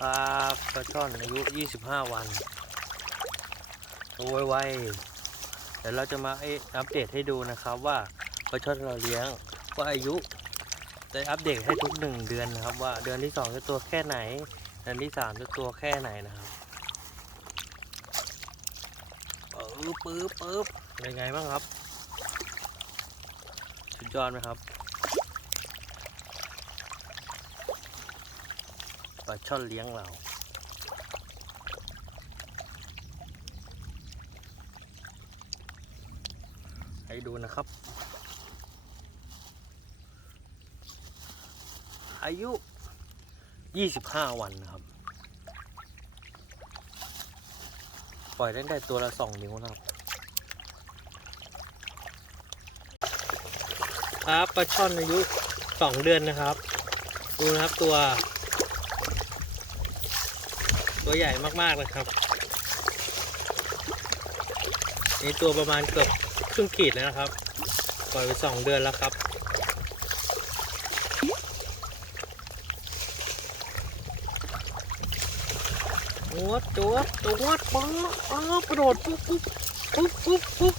ครับปลาช่อนอายุ 25 วันโตไวๆเดี๋ยวเราจะมาอัปเดตให้ดูนะครับว่าปลาช่อนเราเลี้ยงว่าอายุจะอัปเดตให้ทุกหนึ่งเดือนนะครับ ว่าเดือนที่สองจะตัวแค่ไหนเดือนที่สามจะตัวแค่ไหนนะครับปื๊บปื๊บปื๊บเป็นไงบ้างครับสุดยอดไหมครับ ปลาช่อนเลี้ยงเรา ให้ดูนะครับ อายุ 25 วันนะครับ ปล่อยตั้งแต่ตัวละ 2 นิ้วนะครับ ครับปลาช่อนอายุ 2 เดือนนะครับ ดูนะครับตัว ตัวใหญ่มากๆนะครับ นี่ตัวประมาณเกือบครึ่งขีดแล้วนะครับ ปล่อยไปสองเดือนแล้วครับตัวตัวตัวป๊อป๊อกระโดดปุ๊บปุ๊บปุ๊บปุ๊บปุ๊บ